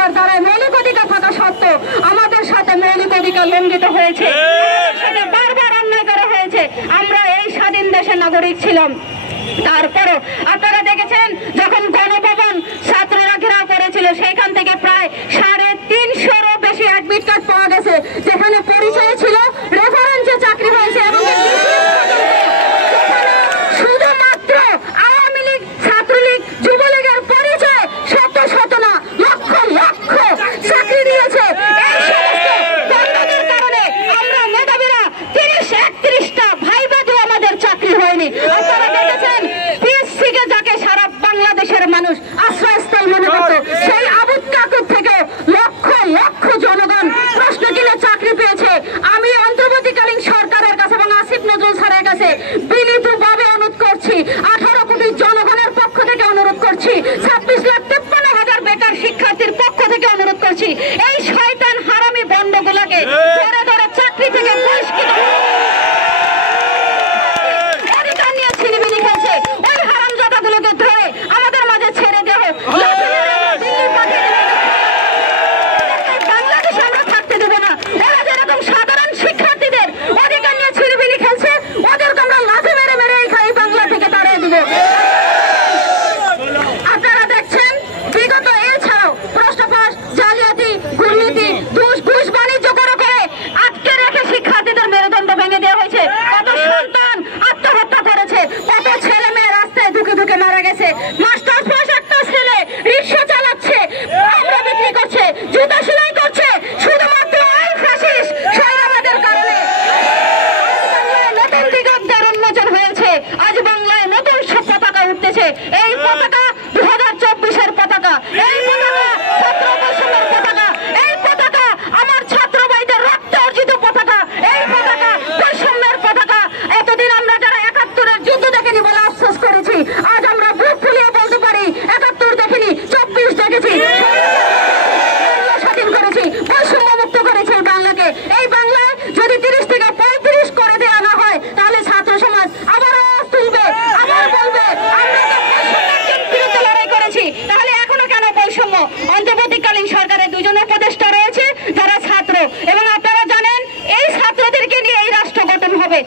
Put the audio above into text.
বৈষম্যের দ্বারা মৌলিক অধিকার থাকা সত্ত্বেও আমাদের সাথে মৌলিক অধিকার লঙ্ঘিত হয়েছে, বারবার অন্যায় করা হয়েছে। আমরা এই স্বাধীন দেশের নাগরিক ছিলাম। তারপরও আপনারা দেখেছেন যখন গণভবন ছাত্ররা ঘেরাও করেছিল, সেখান থেকে প্রায় 350-এরও বেশি অ্যাডমিট কার্ড পাওয়া গেছে, যেখানে পরিচয় ছিল রেফারেন্সে চাকরি হয়েছে এবং শুধুমাত্র আওয়ামী লীগ, ছাত্রলীগ, যুবলীগের পরিচয় শত শত না লক্ষ লক্ষ চাকরি দিয়েছে। এই সমস্ত বন্ধনের কারণে আমরা মেধাবীরা 30-31টা ভাইবাজও আমাদের চাকরি হয়নি। আপনারা দেখেছেন পিএসসিকে যাকে সারা বাংলাদেশের মানুষ আশ্রয়স্থল মনে করত, সেই আবুদ কাকুর থেকে লক্ষ লক্ষ জনগণ প্রশ্ন কিনে চাকরি পেয়েছে। আমি অন্তর্বর্তীকালীন সরকারের কাছে এবং আসিফ নজরুল স্যারের কাছে বিনীতভাবে অনুরোধ করছি, 18 কোটি জনগণের পক্ষ থেকে অনুরোধ করছি, 26,53,000 বেকার শিক্ষার্থীর পক্ষ থেকে অনুরোধ করছি, এই শয়তান হারামি বন্ধগুলোকে ধরে ধরে চাকরি থেকে বহিষ্কৃত অধিকার নিয়ে ছিনিমিনি খেলছে, ওই হারামজাদাগুলোকে ধরে আমাদের মাঝে ছেড়ে দেওয়া হোক। বাংলাদেশে আমরা থাকতে দেবো না। ওরা যেরকম সাধারণ শিক্ষার্থীদের অধিকার নিয়ে ছিনিমিনি খেলছে, ওদেরকে আমরা লাথি মেরে মেরে এই বাংলা থেকে তাড়িয়ে দিব। আপনারা দেখছেন বিগত এছাড়াও প্রশ্নপাস, জালিয়াতি, দুর্নীতি, ঘুষ বাণিজ্য করে আটকে রেখে শিক্ষার্থীদের মেরুদণ্ড ভেঙে দেওয়া হয়েছে। কত সন্তান আত্মহত্যা করেছে, কত ছেলে মেয়ে রাস্তায় ঢুকে ঢুকে মারা গেছে। মাস্টার পাস একটা ছেলে রিক্সা চালাচ্ছে, আমরা বিক্রি করছে, জুতা সেলাই করছে, শুধুমাত্র এই ফ্যাসিস্ট শয়তানদের কারণে নতুন দিগন্তের উন্মোচন হয়েছে। আজ বাংলায় নতুন সব পতাকা উঠতেছে। এই পতাকা 2024-এর পতাকা, এই পতাকা ছাত্র বৈষম্যের পতাকা, এই পতাকা আমার ছাত্র ভাইদের রক্ত অর্জিত পতাকা, এই পতাকা বৈষম্যের পতাকা। এতদিন আমরা যারা 71-এর যুদ্ধ দেখিনি বলে আফসোস করেছি, আজ আমরা বুক ফুলিয়ে বলতে পারি 71 দেখিনি, 24 দেখেছি, স্বাধীন করেছি, বৈষম্য মুক্ত করেছি এই বাংলাকে। এই বাংলায় যদি 30 থেকে 35 করে দেওয়া না হয়, তাহলে ছাত্র সমাজ আবার আওয়াজ তুলবে, আবার বলবে আমরা তো বৈষম্যের বিরুদ্ধে লড়াই করেছি। তাহলে এখনো কেন বৈষম্য? অন্তর্বর্তীকালীন সরকারের 2 জন উপদেষ্টা রয়েছে যারা ছাত্র, এবং আপনারা জানেন এই ছাত্রদেরকে নিয়ে এই রাষ্ট্র গঠন হবে।